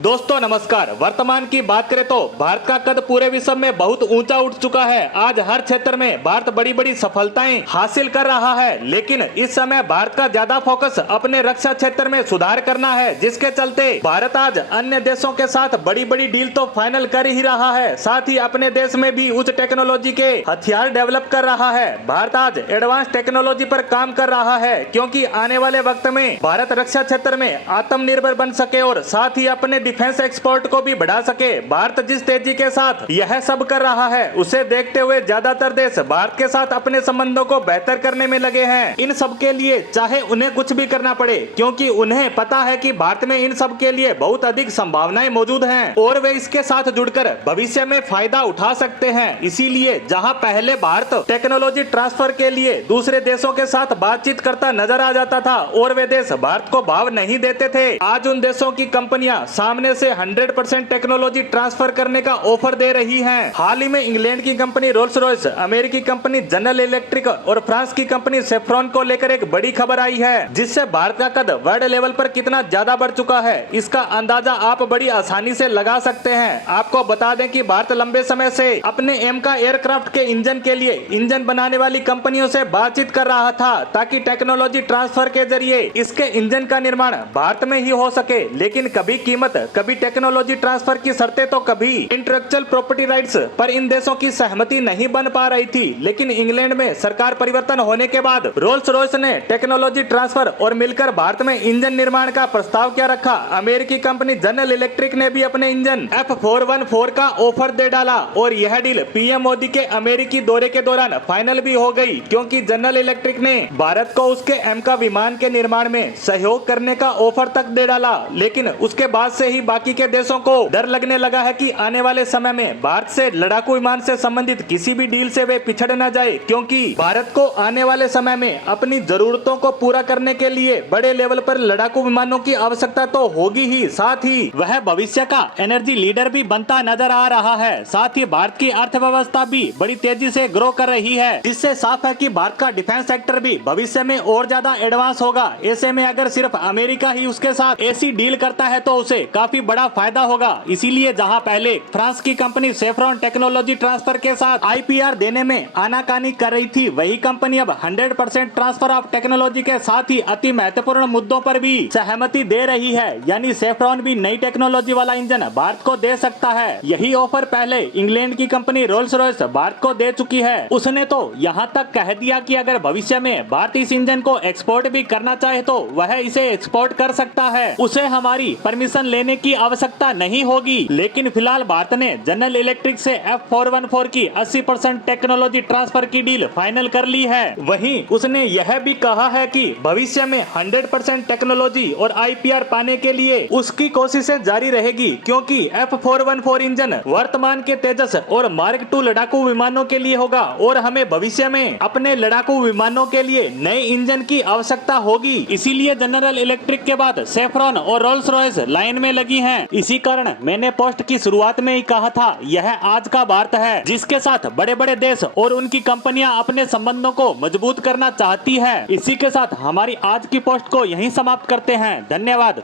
दोस्तों नमस्कार। वर्तमान की बात करें तो भारत का कद पूरे विश्व में बहुत ऊंचा उठ चुका है। आज हर क्षेत्र में भारत बड़ी बड़ी सफलताएं हासिल कर रहा है, लेकिन इस समय भारत का ज्यादा फोकस अपने रक्षा क्षेत्र में सुधार करना है, जिसके चलते भारत आज अन्य देशों के साथ बड़ी बड़ी डील तो फाइनल कर ही रहा है, साथ ही अपने देश में भी उच्च टेक्नोलॉजी के हथियार डेवलप कर रहा है। भारत आज एडवांस टेक्नोलॉजी पर काम कर रहा है, क्योंकि आने वाले वक्त में भारत रक्षा क्षेत्र में आत्मनिर्भर बन सके और साथ ही अपने डिफेंस एक्सपोर्ट को भी बढ़ा सके। भारत जिस तेजी के साथ यह सब कर रहा है, उसे देखते हुए ज्यादातर देश भारत के साथ अपने संबंधों को बेहतर करने में लगे हैं। इन सब के लिए चाहे उन्हें कुछ भी करना पड़े, क्योंकि उन्हें पता है कि भारत में इन सब के लिए बहुत अधिक संभावनाएं मौजूद हैं और वे इसके साथ जुड़कर भविष्य में फायदा उठा सकते हैं। इसीलिए जहां पहले भारत टेक्नोलॉजी ट्रांसफर के लिए दूसरे देशों के साथ बातचीत करता नजर आ जाता था और वे देश भारत को भाव नहीं देते थे, आज उन देशों की कंपनियां सामने से 100% टेक्नोलॉजी ट्रांसफर करने का ऑफर दे रही हैं। हाल ही में इंग्लैंड की कंपनी रोल्स रॉयस, अमेरिकी कंपनी जनरल इलेक्ट्रिक और फ्रांस की कंपनी सेफ्रॉन को लेकर एक बड़ी खबर आई है, जिससे भारत का कद वर्ल्ड लेवल पर कितना ज्यादा बढ़ चुका है, इसका अंदाजा आप बड़ी आसानी से लगा सकते हैं। आपको बता दें कि भारत लंबे समय से अपने एम का एयरक्राफ्ट के इंजन के लिए इंजन बनाने वाली कंपनियों से बातचीत कर रहा था, ताकि टेक्नोलॉजी ट्रांसफर के जरिए इसके इंजन का निर्माण भारत में ही हो सके। लेकिन कभी कीमत, कभी टेक्नोलॉजी ट्रांसफर की शर्तें तो कभी इंटेलेक्चुअल प्रॉपर्टी राइट्स पर इन देशों की सहमति नहीं बन पा रही थी। लेकिन इंग्लैंड में सरकार परिवर्तन होने के बाद रोल्स रॉयस ने टेक्नोलॉजी ट्रांसफर और मिलकर भारत में इंजन निर्माण का प्रस्ताव क्या रखा। अमेरिकी कंपनी जनरल इलेक्ट्रिक ने भी अपने इंजन F414 का ऑफर दे डाला और यह डील पीएम मोदी के अमेरिकी दौरे के दौरान फाइनल भी हो गई, क्योंकि जनरल इलेक्ट्रिक ने भारत को उसके एम का विमान के निर्माण में सहयोग करने का ऑफर तक दे डाला। लेकिन उसके बाद से ही बाकी के देशों को डर लगने लगा है कि आने वाले समय में भारत से लड़ाकू विमान से संबंधित किसी भी डील से वे पिछड़ न जाए, क्योंकि भारत को आने वाले समय में अपनी जरूरतों को पूरा करने के लिए बड़े लेवल पर लड़ाकू विमानों की आवश्यकता तो होगी ही, साथ ही वह भविष्य का एनर्जी लीडर भी बनता नजर आ रहा है। साथ ही भारत की अर्थव्यवस्था भी बड़ी तेजी से ग्रो कर रही है, जिससे साफ है कि भारत का डिफेंस सेक्टर भी भविष्य में और ज्यादा एडवांस होगा। ऐसे में अगर सिर्फ अमेरिका ही उसके साथ ऐसी डील करता है तो उसे काफी बड़ा फायदा होगा। इसीलिए जहां पहले फ्रांस की कंपनी सेफ्रॉन टेक्नोलॉजी ट्रांसफर के साथ आईपीआर देने में आनाकानी कर रही थी, वही कंपनी अब 100% ट्रांसफर ऑफ टेक्नोलॉजी के साथ ही अति महत्वपूर्ण मुद्दों पर भी सहमति दे रही है। यानी सेफ्रॉन भी नई टेक्नोलॉजी वाला इंजन भारत को दे सकता है। यही ऑफर पहले इंग्लैंड की कंपनी रोल्स रॉयस भारत को दे चुकी है। उसने तो यहाँ तक कह दिया कि अगर भविष्य में भारत इस इंजन को एक्सपोर्ट भी करना चाहे तो वह इसे एक्सपोर्ट कर सकता है, उसे हमारी परमिशन लेने की आवश्यकता नहीं होगी। लेकिन फिलहाल भारत ने जनरल इलेक्ट्रिक से F414 की 80% टेक्नोलॉजी ट्रांसफर की डील फाइनल कर ली है। वहीं उसने यह भी कहा है कि भविष्य में 100% टेक्नोलॉजी और आईपीआर पाने के लिए उसकी कोशिशें जारी रहेगी, क्योंकि F414 इंजन वर्तमान के तेजस और मार्क 2 लड़ाकू विमानों के लिए होगा और हमें भविष्य में अपने लड़ाकू विमानों के लिए नए इंजन की आवश्यकता होगी। इसीलिए जनरल इलेक्ट्रिक के बाद सेफ्रॉन और रोल्स रॉयस लाइन में लगी हैं। इसी कारण मैंने पोस्ट की शुरुआत में ही कहा था, यह आज का भारत है जिसके साथ बड़े बड़े देश और उनकी कंपनियां अपने संबंधों को मजबूत करना चाहती है। इसी के साथ हमारी आज की पोस्ट को यहीं समाप्त करते हैं। धन्यवाद।